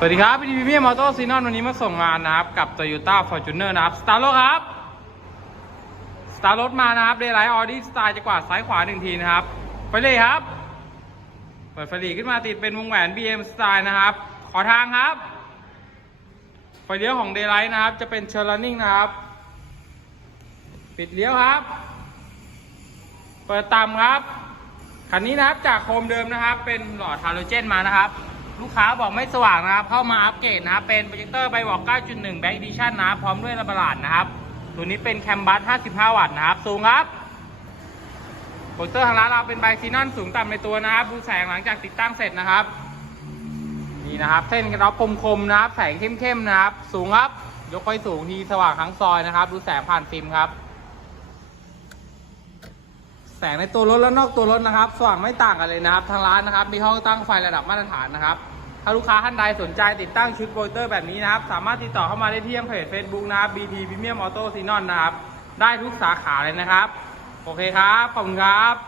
สวัสดีครับพีดีพีมอเตอร์ซีนอนวันนี้มาส่งงานนะครับ กับ Toyota Fortuner นะครับสตาร์รถครับสตาร์รถมานะครับเดย์ไลท์ออดี้สไตล์จะกว่าซ้ายขวาหนึ่งทีนะครับไปเลยครับ เปิดไฟหลีขึ้นมาติดเป็นวงแหวน BM สไตล์นะครับ ขอทางครับ ไฟเลี้ยวของเดย์ไลท์นะครับ จะเป็นเชอร์ n นิ่งนะครับ ปิดเลี้ยวครับ เปิดต่ำครับคันนี้นะครับจากโคมเดิมนะครับ เป็นหลอดฮาโลเจนมานะครับ ลูกค้าบอกไม่สว่างนะครับ เข้ามาอัปเกรดนะครับ เป็นโปรเจคเตอร์ไบบอก9.1 Back Edition นะพร้อมด้วยระเบดาดนะครับ ตัวนี้เป็นแคมบัส 55 วัตต์นะครับ สูงครับโปรเจคเตอร์ทางร้านเราเป็นไบซีนอนสูงต่ำในตัวนะครับ ดูแสงหลังจากติดตั้งเสร็จนะครับ นี่นะครับ เส้นกระดาษคมๆนะครับ แสงเข้มๆนะครับ สูงครับ ยกไฟสูงทีสว่างทั้งซอยนะครับ ดูแสงผ่านฟิล์มครับ แสงในตัวรถและนอกตัวรถนะครับสว่างไม่ต่างกันเลยนะครับ ทางร้านนะครับ มีห้องตั้งไฟระดับมาตรฐานนะครับ ถ้าลูกค้าท่านใดสนใจติดตั้งชุดโปรเตอร์แบบนี้นะครับ สามารถติดต่อเข้ามาได้ที่เพจ Facebook นะครับ BT Premium Auto s i n o n นะครับ ได้ทุกสาขาเลยนะครับ โอเคครับ ขอบคุณครับ